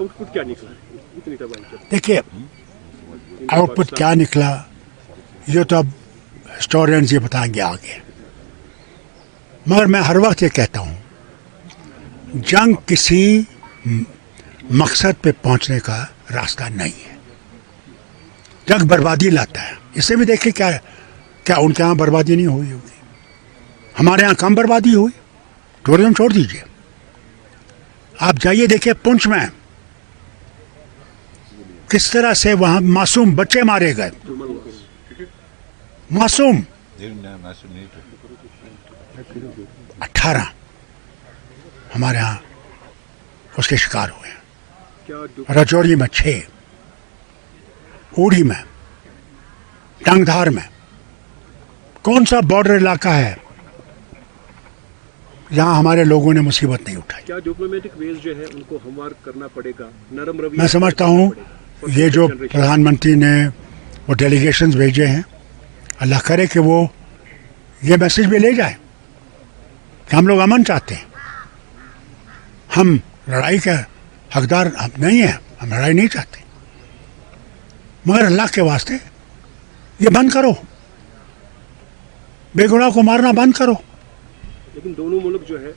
Output क्या निकला है इतनी तबाही के देखिए आउटपुट क्या निकला ये तो अब हिस्टोरियंस ये बताएंगे आगे। मगर मैं हर वक्त ये कहता हूँ जंग किसी मकसद पे पहुंचने का रास्ता नहीं है। जंग बर्बादी लाता है। इससे भी देखिए क्या उनके यहाँ बर्बादी नहीं हुई होगी, हमारे यहाँ कम बर्बादी हुई। टूरिज्म छोड़ दीजिए, आप जाइए देखिए पुंछ में किस तरह से वहाँ मासूम बच्चे मारे गए। मासूम 18 हमारे यहाँ उसके शिकार हुए हैं। रजौरी में 6, ऊड़ी में, टंगधार में। कौन सा बॉर्डर इलाका है जहाँ हमारे लोगों ने मुसीबत नहीं उठाई? क्या डिप्लोमेटिक वेज जो है उनको हमवार करना पड़ेगा, नरम रवैया? मैं समझता हूँ ये जो प्रधानमंत्री ने वो डेलीगेशंस भेजे हैं, अल्लाह करे कि वो ये मैसेज भी ले जाए कि हम लोग अमन चाहते हैं, हम लड़ाई के हकदार हम नहीं हैं, हम लड़ाई नहीं चाहते। मगर अल्लाह के वास्ते ये बंद करो, बेगुनाह को मारना बंद करो। लेकिन दोनों मुल्क जो है